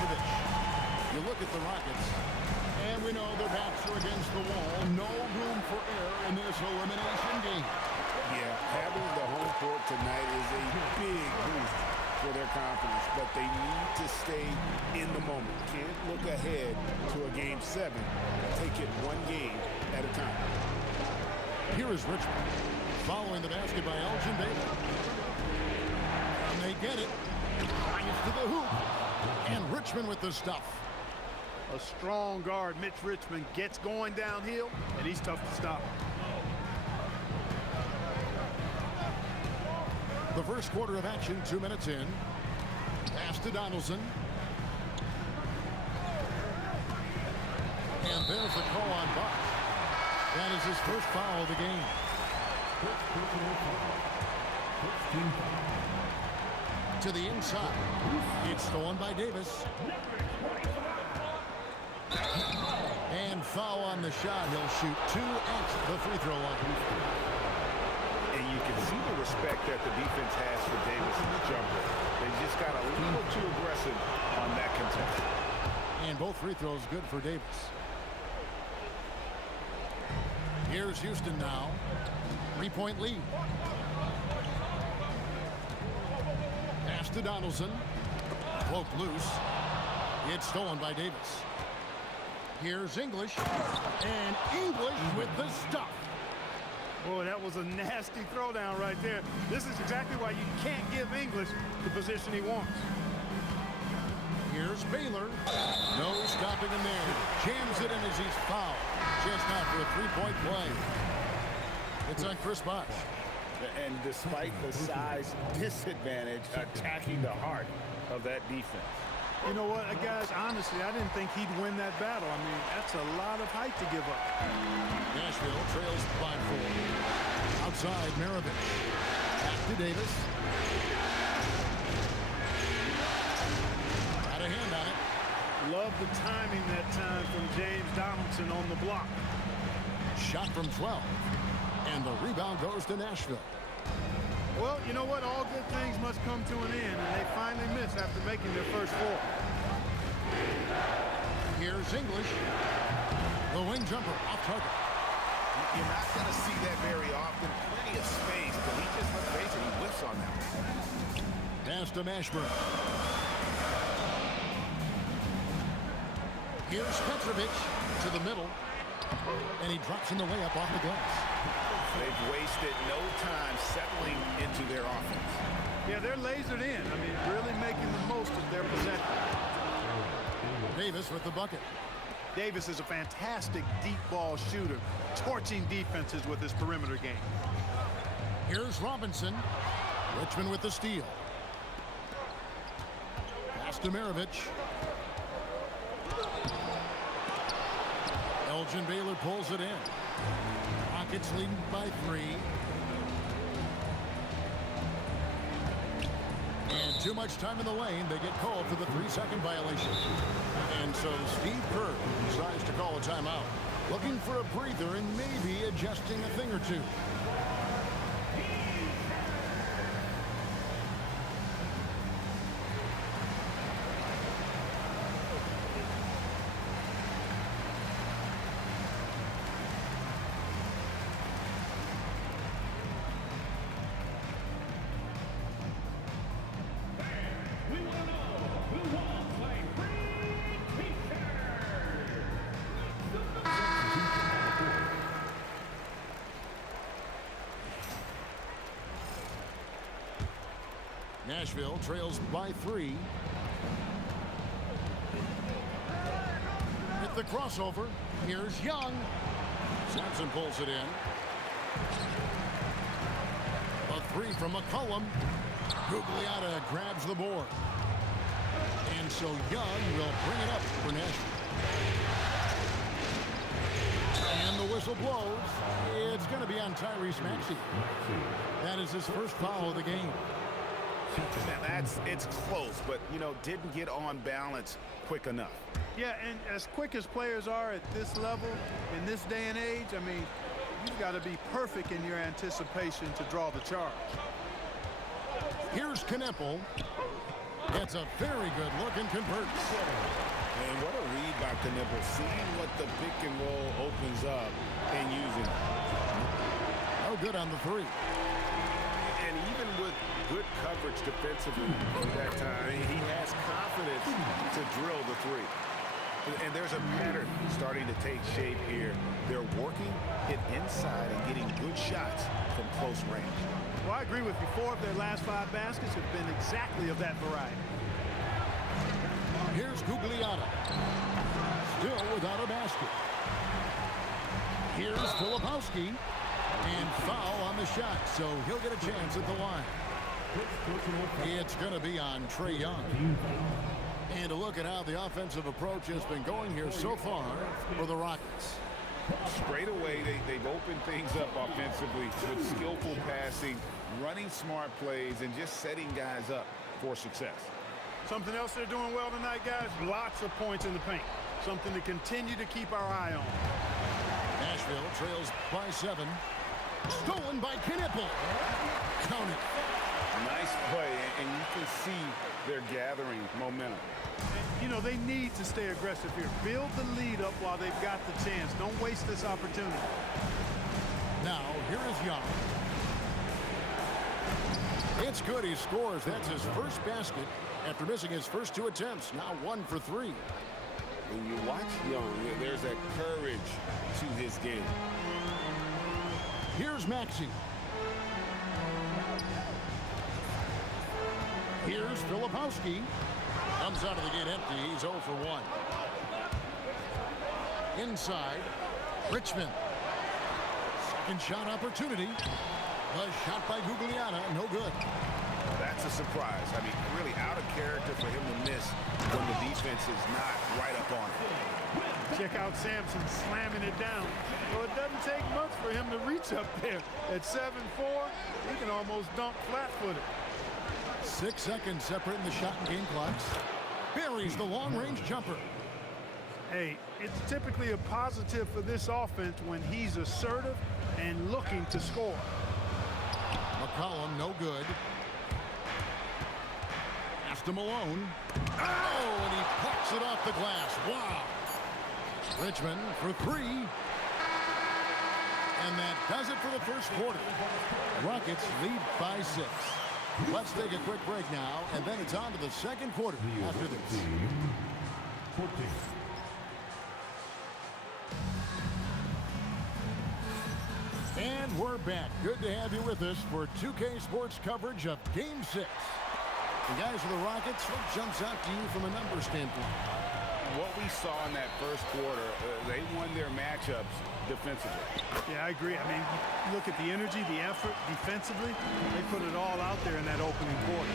Petrovic. You look at the Rockets, and we know their backs are against the wall. No room for error in this elimination game. Yeah, having the home court tonight is a big boost for their confidence, but they need to stay in the moment. Can't look ahead to a Game 7. Take it one game at a time. Here is Richmond, following the basket by Elgin Baylor. And they get it. Brings to the hoop. And Richmond with the stuff. A strong guard, Mitch Richmond, gets going downhill, and he's tough to stop. The first quarter of action, 2 minutes in. Pass to Donaldson. And there's the call on Buck. That is his first foul of the game. To the inside. It's stolen by Davis. And foul on the shot. He'll shoot 2 at the free throw line. And you can see the respect that the defense has for Davis' jumper. They just got a little too aggressive on that contest. And both free throws good for Davis. Here's Houston now. 3-point lead. Pass to Donaldson. Poked loose. It's stolen by Davis. Here's English. And English with the stuff. Boy, that was a nasty throwdown right there. This is exactly why you can't give English the position he wants. Here's Baylor. No stopping him there. Jams it in as he's fouled. Just out for a three-point play. It's on Chris Bosh. And despite the size disadvantage, attacking the heart of that defense. You know what, guys, honestly, I didn't think he'd win that battle. I mean, that's a lot of height to give up. Nashville trails by 4. Outside, Maravich. Back to Davis. Got a hand on it. Love the timing that time from James Donaldson on the block. Shot from 12. And the rebound goes to Nashville. Well, you know what? All good things must come to an end, and they finally miss after making their first 4. Here's English. The wing jumper off target. You're not going to see that very often. Plenty of space, but he just, let's face it, he whiffs on that. Pass to Mashburn. Here's Petrovic to the middle. And he drops in the way up off the glass. They've wasted no time settling into their offense. Yeah, they're lasered in. I mean, really making the most of their possession. Davis with the bucket. Davis is a fantastic deep ball shooter, torching defenses with his perimeter game. Here's Robinson. Richmond with the steal. Pass to Maravich. Elgin Baylor pulls it in. Rockets leading by 3. And too much time in the lane. They get called for the 3-second violation. And so Steve Kerr decides to call a timeout. Looking for a breather and maybe adjusting a thing or two. Nashville trails by 3. With the crossover, here's Young. Sampson pulls it in. A 3 from McCollum. Gugliotta grabs the board. And so Young will bring it up for Nashville. And the whistle blows. It's going to be on Tyrese Maxey. That is his first foul of the game. Now it's close, but, you know, didn't get on balance quick enough. Yeah, and as quick as players are at this level, in this day and age, I mean, you've got to be perfect in your anticipation to draw the charge. Here's Kneppel. Gets a very good look and converts. And what a read by Knipple, seeing what the pick and roll opens up and using it. No good on the three. And even with good coverage defensively at that time, he has confidence to drill the three. And there's a pattern starting to take shape here. They're working it inside and getting good shots from close range. Well, I agree with you. 4 of their last 5 baskets have been exactly of that variety. Here's Gugliotta. Still without a basket. Here's Filipowski. And foul on the shot, so he'll get a chance at the line. It's going to be on Trae Young. And a look at how the offensive approach has been going here so far for the Rockets. Straight away, they've opened things up offensively with skillful passing, running smart plays, and just setting guys up for success. Something else they're doing well tonight, guys, lots of points in the paint. Something to continue to keep our eye on. Nashville trails by 7. Stolen by Knipple. Count it. Nice play, and you can see they're gathering momentum. And, you know, they need to stay aggressive here. Build the lead up while they've got the chance. Don't waste this opportunity. Now, here is Young. It's good. He scores. That's his first basket after missing his first 2 attempts. Now 1 for 3. When you watch Young, there's that courage to his game. Here's Maxey. Here's Filipowski. Comes out of the gate empty. He's 0 for 1. Inside, Richmond. Second shot opportunity. A shot by Gugliotta. No good. That's a surprise. I mean, really out of character for him to miss when the defense is not right up on it. Check out Sampson slamming it down. Well, it doesn't take much for him to reach up there. At 7'4", he can almost dunk flat-footed. 6 seconds separating the shot and game clocks. Buries the long-range jumper. Hey, it's typically a positive for this offense when he's assertive and looking to score. McCollum, no good. Pass to Malone. Oh, and he plucks it off the glass. Wow. Richmond for 3. And that does it for the first quarter. Rockets lead by 6. Let's take a quick break now, and then it's on to the second quarter after this. And we're back. Good to have you with us for 2K Sports coverage of Game 6. And guys, for the Rockets, what jumps out to you from a number standpoint? What we saw in that first quarter, they won their matchups defensively. Yeah, I agree. I mean, look at the energy, the effort defensively. They put it all out there in that opening quarter.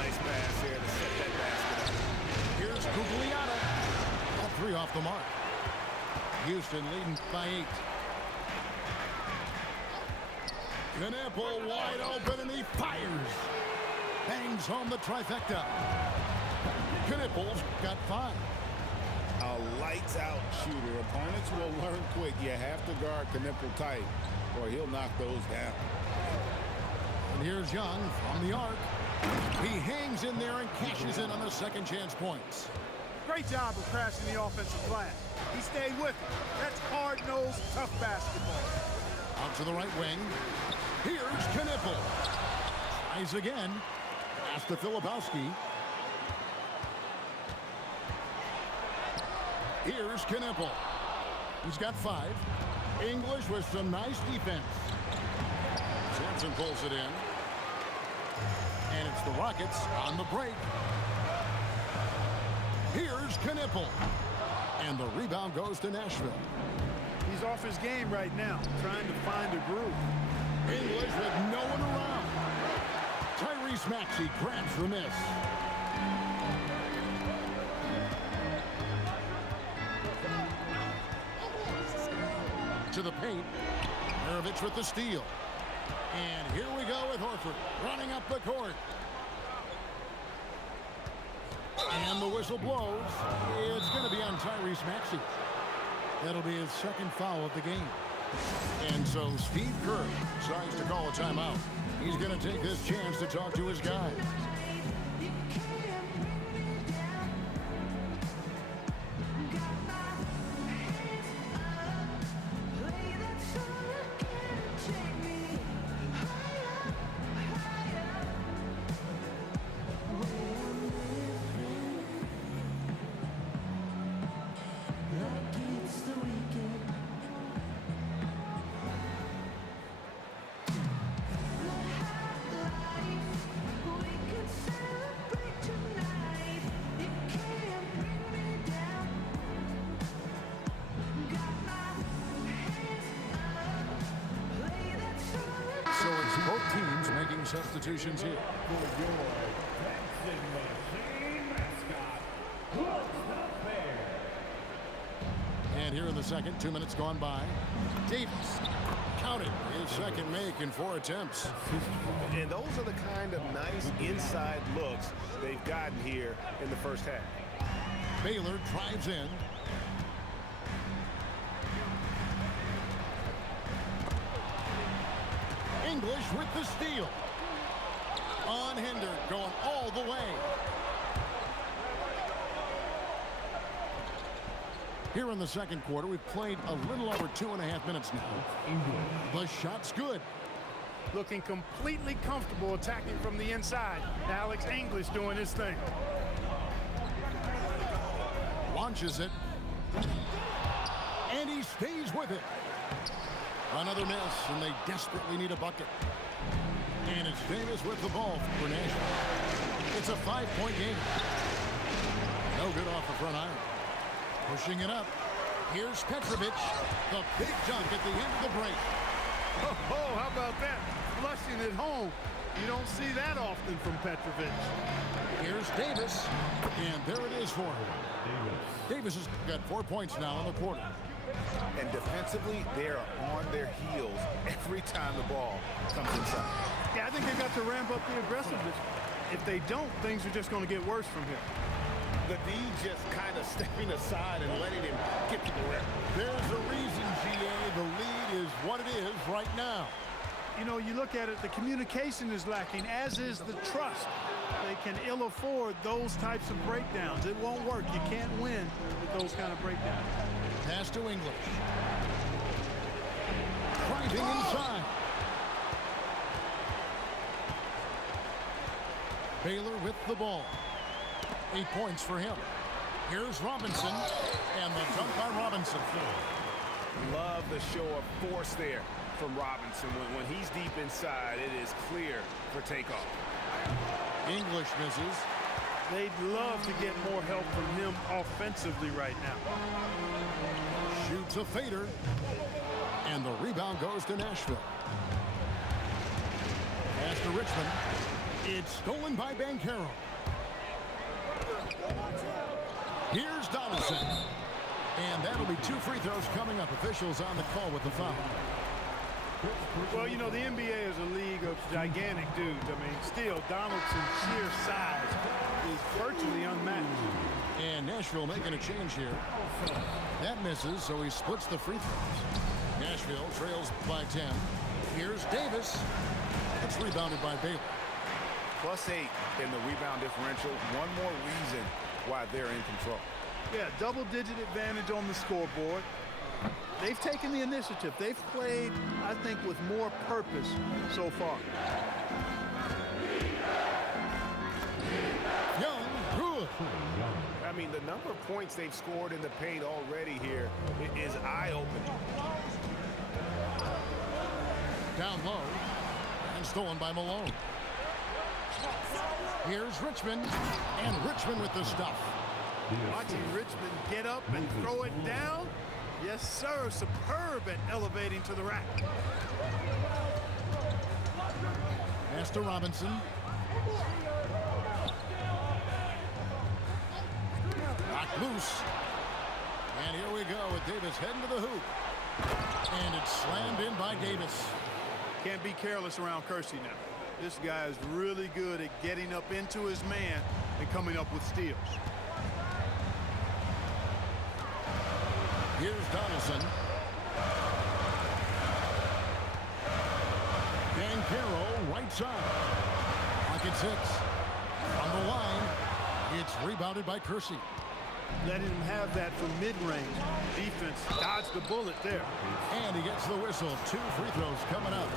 Nice pass here to set that basket up. Here's Gugliotta. All 3 off the mark. Houston leading by 8. Knipple wide open, and he fires. Bangs home the trifecta. Knipple's got 5. A lights-out shooter. Opponents will learn quick. You have to guard Knipple tight, or he'll knock those down. And here's Young from the arc. He hangs in there and cashes in on the second chance points. Great job of crashing the offensive glass. He stayed with it. That's hard-nosed, tough basketball. Out to the right wing. Here's Knipple. Tries again. Pass to Filipowski. Here's Knipple. He's got 5. English with some nice defense. Sampson pulls it in. And it's the Rockets on the break. Here's Knipple. And the rebound goes to Nashville. He's off his game right now, trying to find a groove. English with no one around. Tyrese Maxey grabs the miss. To the paint. Maravich with the steal. And here we go with Horford running up the court. And the whistle blows. It's going to be on Tyrese Maxey. That'll be his second foul of the game. And so Steve Kerr decides to call a timeout. He's going to take this chance to talk to his guys. substitutions here. And here in the second, 2 minutes gone by. Davis counted his second make in 4 attempts. And those are the kind of nice inside looks they've gotten here in the first half. Baylor drives in. English with the steal. Unhindered, going all the way. Here in the second quarter, we've played a little over 2.5 minutes now. The shot's good. Looking completely comfortable attacking from the inside. Alex English doing his thing. Launches it. And he stays with it. Another miss, and they desperately need a bucket. And it's Davis with the ball for Nashville. It's a 5-point game. No good off the front iron. Pushing it up. Here's Petrovic. The big dunk at the end of the break. Oh, how about that? Flushing it home. You don't see that often from Petrovic. Here's Davis. And there it is for him. Davis has got 4 points now in the quarter. And defensively, they're on their heels every time the ball comes inside. Yeah, I think they've got to ramp up the aggressiveness. If they don't, things are just going to get worse from here. The D just kind of stepping aside and letting him get to the rim. There's a reason, GA. The lead is what it is right now. You know, you look at it, the communication is lacking, as is the trust. They can ill afford those types of breakdowns. It won't work. You can't win with those kind of breakdowns. Pass to English. Driving inside. Baylor with the ball. 8 points for him. Here's Robinson. And the dunk by Robinson. Love the show of force there from Robinson. When he's deep inside, it is clear for takeoff. English misses. They'd love to get more help from him offensively right now. Shoots a fader. And the rebound goes to Nashville. Pass to Richmond. It's stolen by Banchero. Here's Donaldson. And that'll be 2 free throws coming up. Officials on the call with the foul. Well, you know, the NBA is a league of gigantic dudes. I mean, still, Donaldson's sheer size is virtually unmatched. And Nashville making a change here. That misses, so he splits the free throws. Nashville trails by 10. Here's Davis. It's rebounded by Baylor. +8 in the rebound differential. One more reason why they're in control. Yeah, double-digit advantage on the scoreboard. They've taken the initiative. They've played, I think, with more purpose so far. Young, good. I mean, the number of points they've scored in the paint already here is eye-opening. Down low. And stolen by Malone. Here's Richmond. And Richmond with the stuff. Watching Richmond get up and throw it down. Yes, sir. Superb at elevating to the rack. Pass to Robinson. Knocked loose. And here we go with Davis heading to the hoop. And it's slammed in by Davis. Can't be careless around Kersey now. This guy is really good at getting up into his man and coming up with steals. Here's Donaldson. Banchero right side. Pocket 6. On the line. It's rebounded by Kersey. Letting him have that from mid-range. Defense dodged the bullet there. And he gets the whistle. 2 free throws coming up.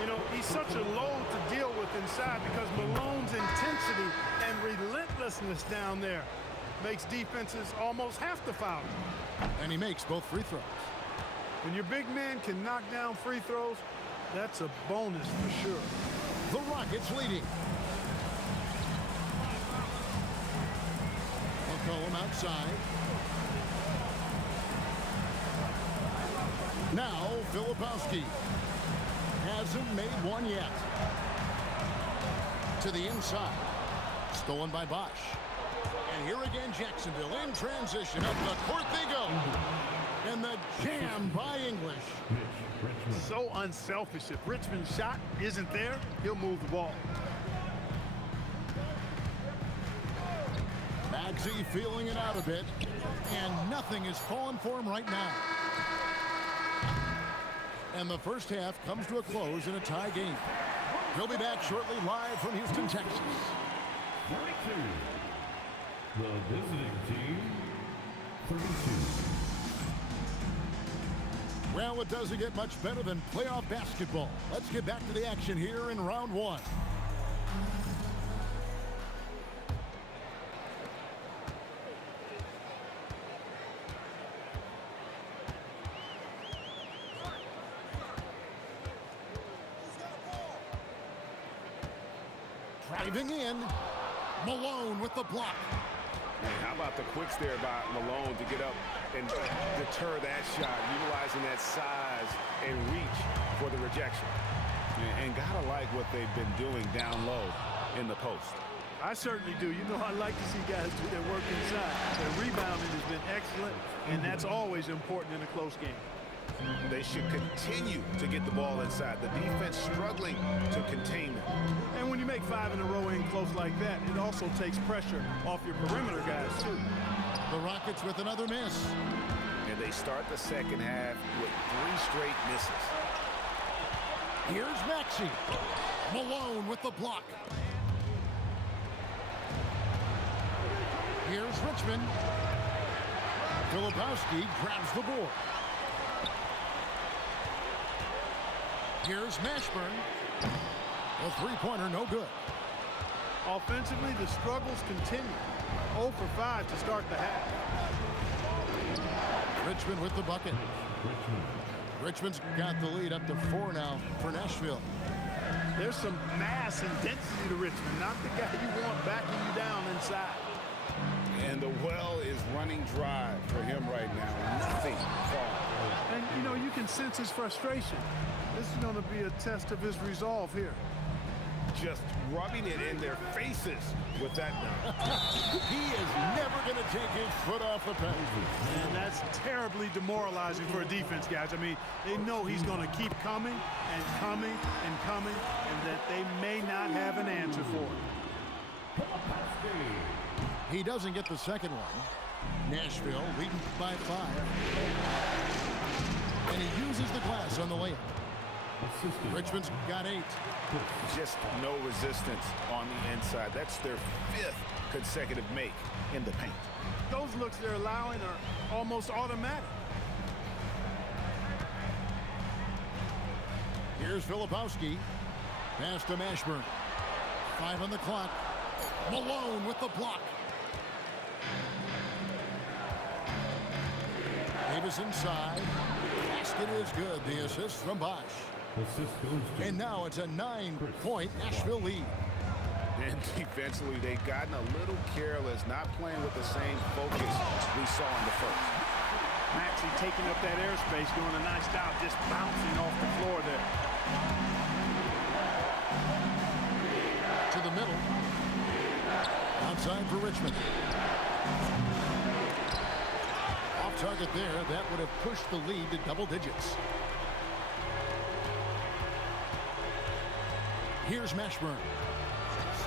You know, he's such a load to deal with inside because Malone's intensity and relentlessness down there makes defenses almost have to foul. And he makes both free throws. When your big man can knock down free throws, that's a bonus for sure. The Rockets leading. McCollum outside. Now Filipowski. Hasn't made one yet. To the inside. Stolen by Bosch. And here again, Jacksonville in transition. Up the court they go. And the jam by English. So unselfish. If Richmond's shot isn't there, he'll move the ball. Magsy feeling it out a bit. And nothing is falling for him right now. And the first half comes to a close in a tie game. He'll be back shortly live from Houston, Texas. 42. The visiting team, 32. Well, it doesn't get much better than playoff basketball. Let's get back to the action here in round one. Driving in, Malone with the block. Man, how about the quicks there by Malone to get up and deter that shot, utilizing that size and reach for the rejection. And gotta like what they've been doing down low in the post. I certainly do. You know, I like to see guys do their work inside. Their rebounding has been excellent, and that's always important in a close game. They should continue to get the ball inside. The defense struggling to contain them. And when you make 5 in a row in close like that, it also takes pressure off your perimeter guys, too. The Rockets with another miss. And they start the second half with 3 straight misses. Here's Maxey. Malone with the block. Here's Richmond. Filipowski grabs the board. Here's Mashburn. A three-pointer, no good. Offensively, the struggles continue. 0 for 5 to start the half. Richmond with the bucket. Richmond's got the lead up to 4 now for Nashville. There's some mass and density to Richmond, not the guy you want backing you down inside. And the well is running dry for him right now. Nothing falling. And, you know, you can sense his frustration. This is going to be a test of his resolve here. Just rubbing it in their faces with that now. He is never going to take his foot off the pedal. And that's terribly demoralizing for a defense, guys. I mean, they know he's going to keep coming and coming and coming, and that they may not have an answer for it. He doesn't get the second one. Nashville leading by 5. And he uses the glass on the layup. Richmond's got 8. Just no resistance on the inside. That's their 5th consecutive make in the paint. Those looks they're allowing are almost automatic. Here's Filipowski. Pass to Mashburn. 5 on the clock. Malone with the block. Davis inside. Basket is good. The assist from Bosch. And now it's a 9-point Nashville lead. And defensively, they've gotten a little careless, not playing with the same focus we saw in the first. Maxey taking up that airspace, doing a nice job, just bouncing off the floor there. To the middle. Outside for Richmond. Off target there. That would have pushed the lead to double digits. Here's Mashburn.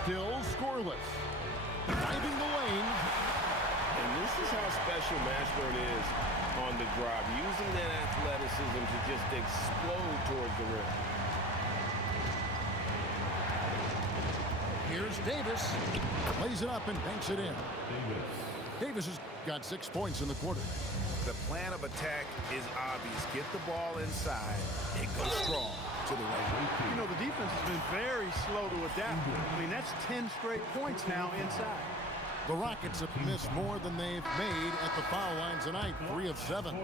Still scoreless. Driving the lane. And this is how special Mashburn is on the drive, using that athleticism to just explode towards the rim. Here's Davis. Plays it up and banks it in. Davis has got 6 points in the quarter. The plan of attack is obvious. Get the ball inside and go strong to the rim. You know, the defense has been very slow to adapt. I mean, that's 10 straight points now inside. The Rockets have missed more than they've made at the foul line tonight. 3 of 7.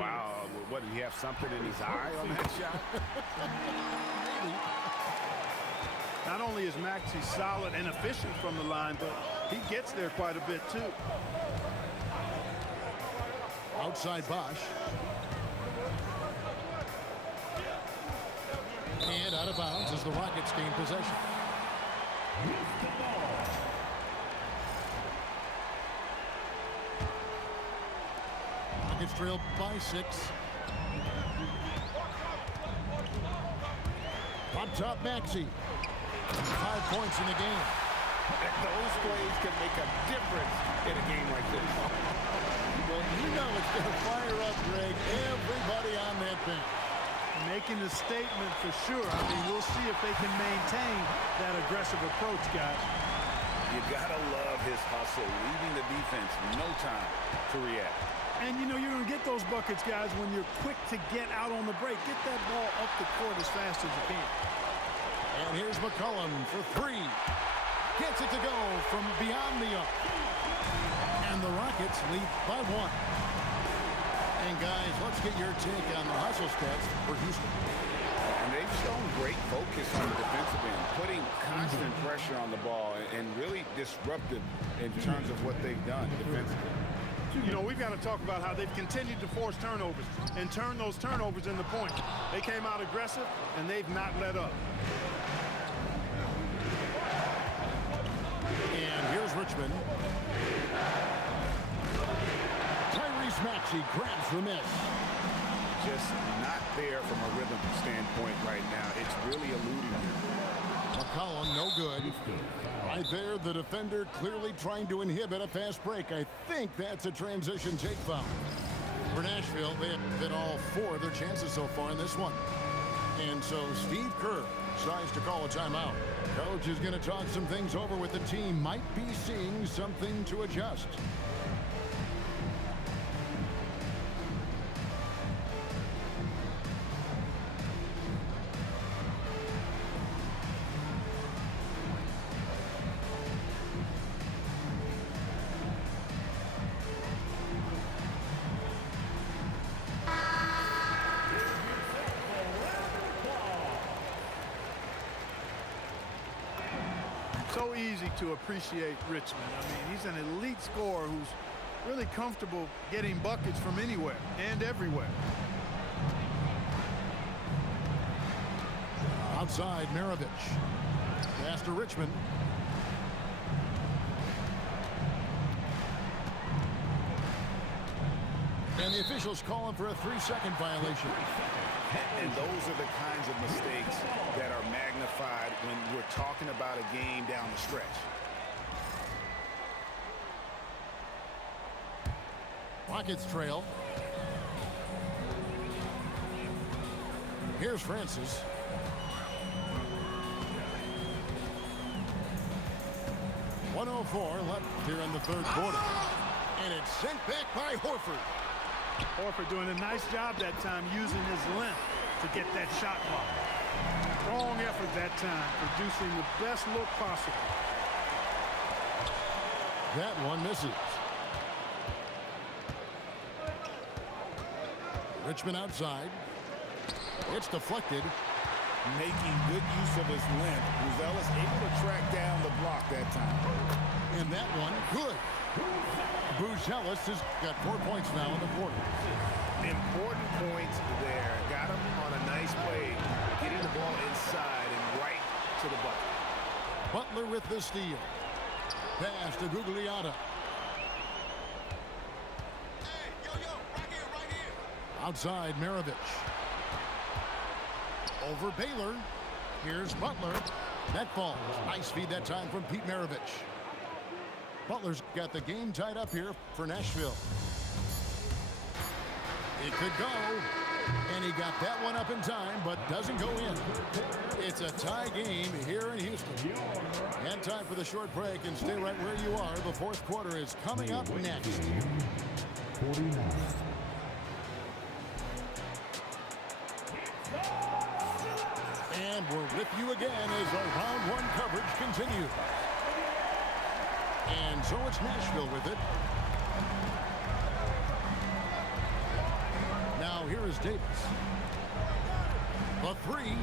Wow, what, did he have something in his eye on that shot? Not only is Maxey solid and efficient from the line, but he gets there quite a bit too. Outside Bosch. And out of bounds as the Rockets gain possession. Missed the ball. Rockets trail by 6. Up top, Maxey. 5 points in the game. Those plays can make a difference in a game like this. Well, you know it's going to fire up, Greg, everybody on that bench. Making a statement for sure. I mean, we'll see if they can maintain that aggressive approach, guys. You gotta love his hustle, leaving the defense no time to react. And, you know, you're going to get those buckets, guys, when you're quick to get out on the break. Get that ball up the court as fast as you can. And here's McCollum for 3. Gets it to go from beyond the arc. And the Rockets lead by 1. And, guys, let's get your take on the hustle stats for Houston. And they've shown great focus on the defensive end, putting constant pressure on the ball and really disruptive in terms of what they've done defensively. You know, we've got to talk about how they've continued to force turnovers and turn those turnovers into points. They came out aggressive, and they've not let up. And here's Richmond. Tyrese Maxey grabs the miss. Just not there from a rhythm standpoint right now. It's really eluding him. McCollum, no good. Right there, the defender clearly trying to inhibit a fast break. I think that's a transition take foul. For Nashville, they have hit all 4 of their chances so far in this one. And so Steve Kerr decides to call a timeout. Coach is going to talk some things over with the team. Might be seeing something to adjust. So easy to appreciate Richmond. I mean, he's an elite scorer who's really comfortable getting buckets from anywhere and everywhere. Outside, Maravich. Pass to Richmond. And the officials calling for a 3-second violation. And those are the kinds of mistakes that are magnified when we're talking about a game down the stretch. Rockets trail. Here's Francis. .104 left here in the 3rd quarter. And it's sent back by Horford. Horford doing a nice job that time using his length to get that shot block. Strong effort that time, producing the best look possible. That one misses. Richmond outside. It's deflected. Making good use of his length. Buzelis able to track down the block that time. And that one, good. Buzelis has got 4 points now in the quarter. Important points there. Got him on a nice play. Getting the ball inside and right to the bucket. Butler with the steal. Pass to Gugliotta. Outside, Maravich. Over Baylor. Here's Butler. Net ball. Nice feed that time from Pete Maravich. Butler's got the game tied up here for Nashville. It could go. And he got that one up in time, but doesn't go in. It's a tie game here in Houston. And time for the short break, and stay right where you are. The 4th quarter is coming up next. 49. And we're with you again as our round 1 coverage continues. And so it's Nashville with it. Now here is Davis. The 3.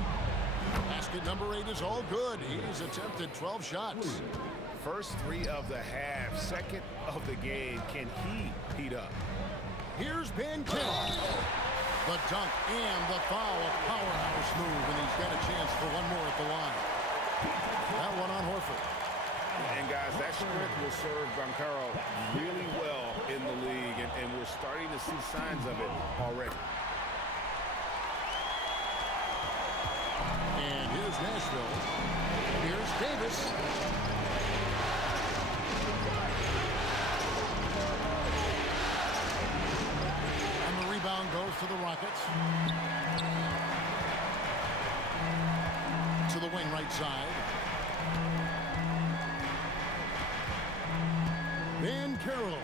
Basket number 8 is all good. He's attempted 12 shots. First 3 of the half, 2nd of the game. Can he heat up? Here's Ben King. The dunk and the foul. A powerhouse move, and he's got a chance for one more at the line. That one on Horford. And guys, that strength will serve Banchero really well in the league, and we're starting to see signs of it already. And here's Nashville. Here's Davis. And the rebound goes to the Rockets. To the wing right side. Van Carroll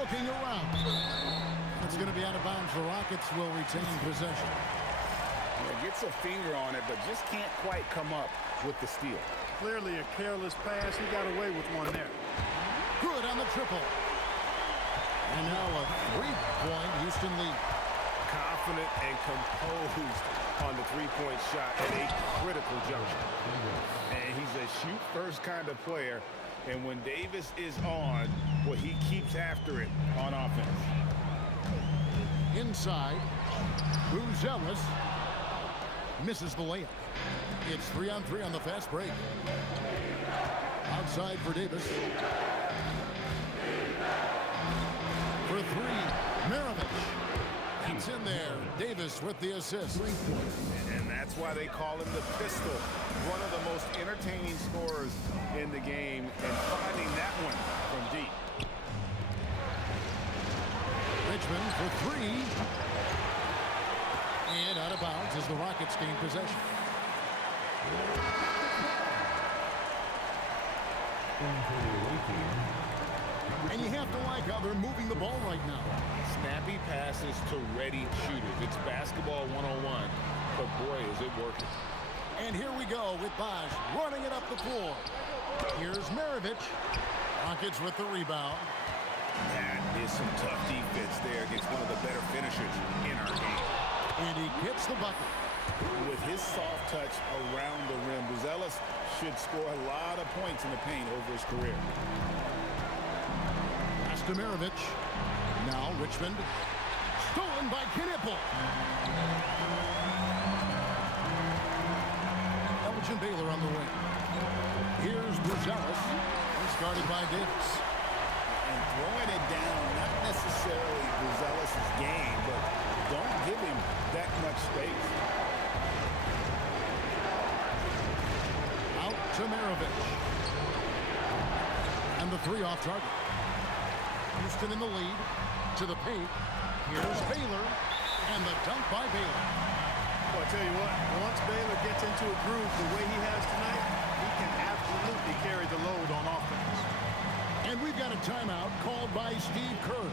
looking around. It's going to be out of bounds. The Rockets will retain possession. Gets a finger on it, but just can't quite come up with the steal. Clearly a careless pass. He got away with one there. Good on the triple. And now a three-point Houston lead. Confident and composed on the three-point shot at a critical juncture. And he's a shoot-first kind of player. And when Davis is on, well, he keeps after it on offense. Inside, Buzelis misses the layup. It's 3-on-3 on the fast break. Outside for Davis. For three, Maravich. It's in there. Davis with the assist. And that's why they call him the pistol. One of the most entertaining scorers in the game, and finding that one from deep. Richmond for three. And out of bounds as the Rockets gain possession. And you have to like how they're moving the ball right now. Snappy passes to ready shooters. It's basketball 101, but boy, is it working. And here we go with Bosch running it up the floor. Here's Maravich. Rockets with the rebound. That is some tough defense there against one of the better finishers in our game. And he gets the bucket. With his soft touch around the rim, Buzelis should score a lot of points in the paint over his career. Pass to Maravich. Now Richmond. Stolen by Knipple. Elgin Baylor on the wing. Here's Buzelis. He's guarded by Davis. And throwing it down, not necessarily Buzelis' game, but don't give him that much space. Out to Maravich. And the three off target. Houston in the lead. To the paint. Here's Baylor. And the dunk by Baylor. Well, I tell you what, once Baylor gets into a groove the way he has tonight, he can absolutely carry the load on offense. And we've got a timeout called by Steve Kerr.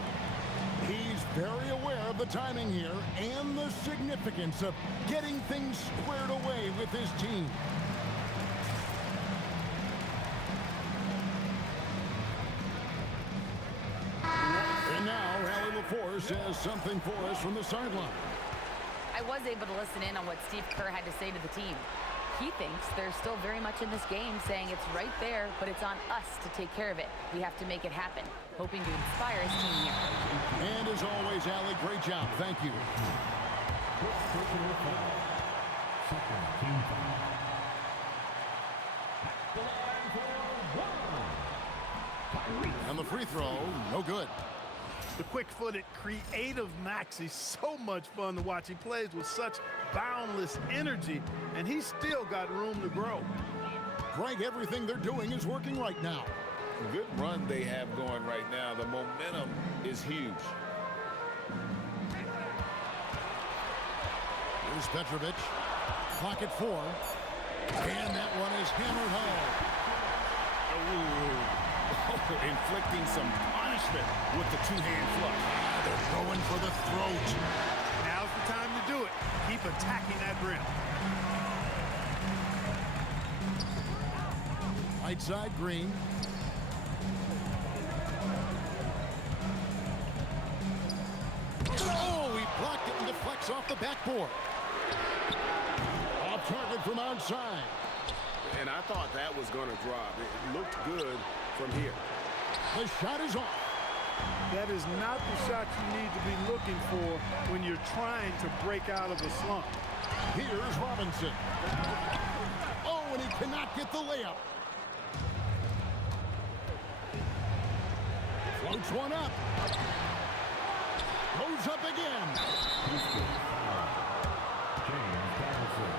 He's very aware of the timing here and the significance of getting things squared away with his team. And now, Allie LaForce has something for us from the sideline. I was able to listen in on what Steve Kerr had to say to the team. He thinks they're still very much in this game, saying it's right there, but it's on us to take care of it. We have to make it happen, hoping to inspire his team here. And as always, Allie, great job. Thank you. And the free throw, no good. The quick-footed, creative Max, he's so much fun to watch. He plays with such boundless energy, and he's still got room to grow. Greg, everything they're doing is working right now. Good run they have going right now. The momentum is huge. Here's Petrovic. Clock at 4. And that one is hammered home. Inflicting some punishment with the two-hand flush. They're going for the throat. Now's the time to do it. Keep attacking that rim. Right side, Green. Oh, he blocked it and deflects off the backboard. Off target from outside. And I thought that was going to drop. It looked good from here. The shot is off. That is not the shot you need to be looking for when you're trying to break out of a slump. Here's Robinson. Oh, and he cannot get the layup. Floats one up. Goes up again. Houston foul. James Patterson.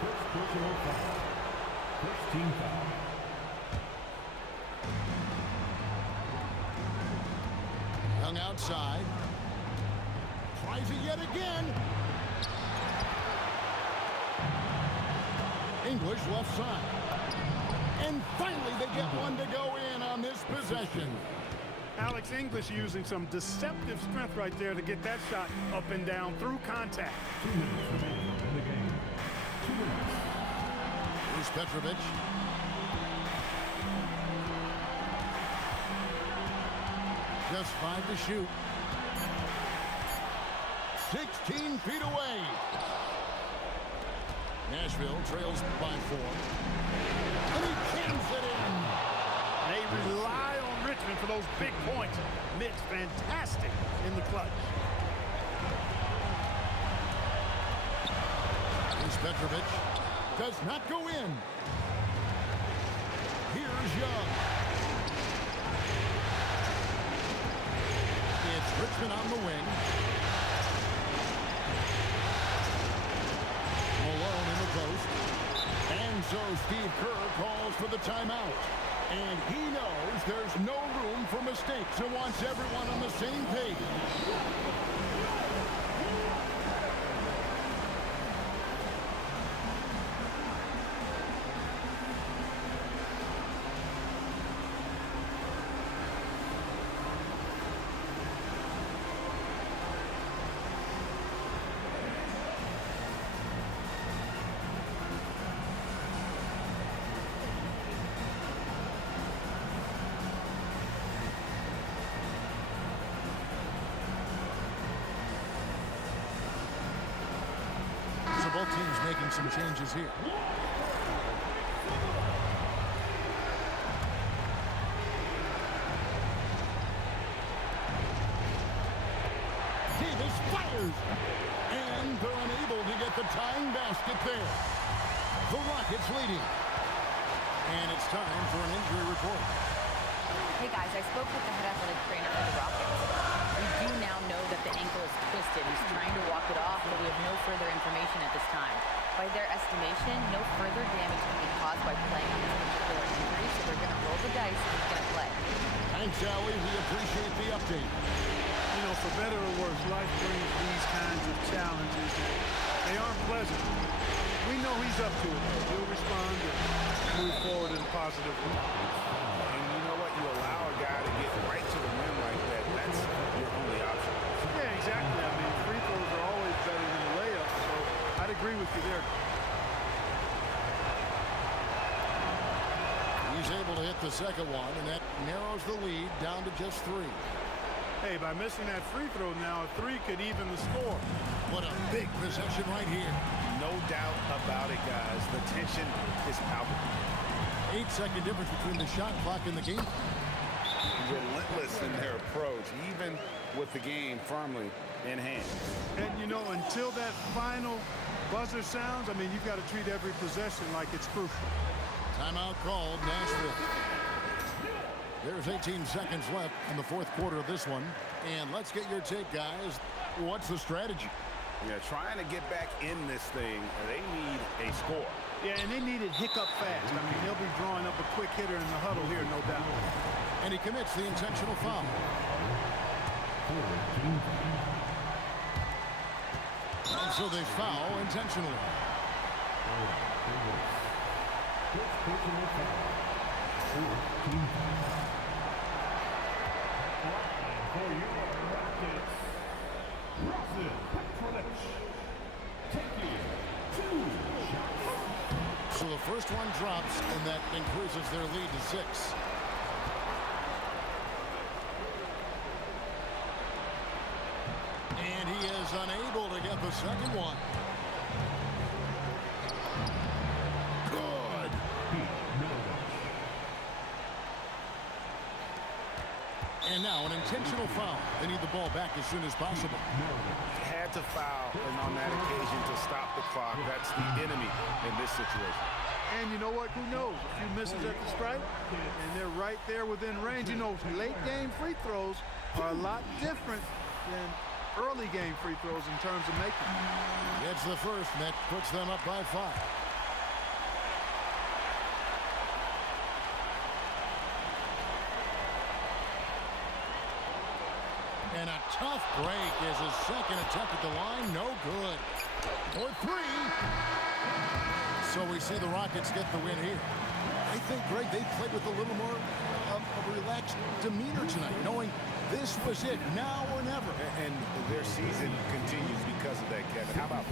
First personal foul. First team foul. Young outside. Tries it yet again. English left side. And finally they get one to go in on this possession. Alex English using some deceptive strength right there to get that shot up and down through contact. 2 minutes remaining in the game. 2 minutes. Here's Petrovic. Just 5 to shoot. 16 feet away. Nashville trails by 4. And he jams it in. They rely on Richmond for those big points. Mitch, fantastic in the clutch. Here's Petrovic. Does not go in. Here's Young. It's Richmond on the wing. Malone in the post. And so Steve Kerr calls for the timeout. And he knows there's no room for mistakes and wants everyone on the same page. Both teams making some changes here. Davis fires. And they're unable to get the tying basket there. The Rockets leading. And it's time for an injury report. Hey guys, I spoke with the head athletic trainer for the Rockets. We do now know that the ankle is twisted. He's trying to walk it off, but we have no further information at this time. By their estimation, no further damage can be caused by playing on this particular injury, so they're going to roll the dice and he's going to play. Thanks, Allie. We appreciate the update. You know, for better or worse, life brings these kinds of challenges. They aren't pleasant. We know he's up to it. He'll respond and move forward in a positive way. And you know what? You allow a guy to get right to the rim like that. That's your only option. Yeah, exactly. I mean, free throws are always better than the layups, so I'd agree with you there. He's able to hit the second one, and that narrows the lead down to just 3. Hey, by missing that free throw now, a 3 could even the score. What a big possession right here. No doubt about it, guys. The tension is palpable. 8-second difference between the shot clock and the game. Relentless in their approach, even with the game firmly in hand. And, you know, until that final buzzer sounds, I mean, you've got to treat every possession like it's crucial. Timeout called, Nashville. There's 18 seconds left in the fourth quarter of this one. And let's get your take, guys. What's the strategy? Yeah, trying to get back in this thing, they need a score. Yeah, and they need it hiccup fast. I mean, they'll be drawing up a quick hitter in the huddle here, no doubt. And he commits the intentional foul. And so they foul intentionally. So the first one drops, and that increases their lead to 6. And he is unable to get the second one. Good. And now an intentional foul. They need the ball back as soon as possible. Had to foul, and on that occasion to stop the clock. That's the enemy in this situation. And you know what? Who knows? A few misses at the stripe, and they're right there within range. You know, late game free throws are a lot different than early game free throws in terms of making them. Gets the first, Nick. Puts them up by 5. And a tough break is his second attempt at the line. No good. For 3. So we see the Rockets get the win here. I think, Greg, they played with a little more of a relaxed demeanor tonight, knowing this was it, now or never. And their season continues because of that, Kevin. How about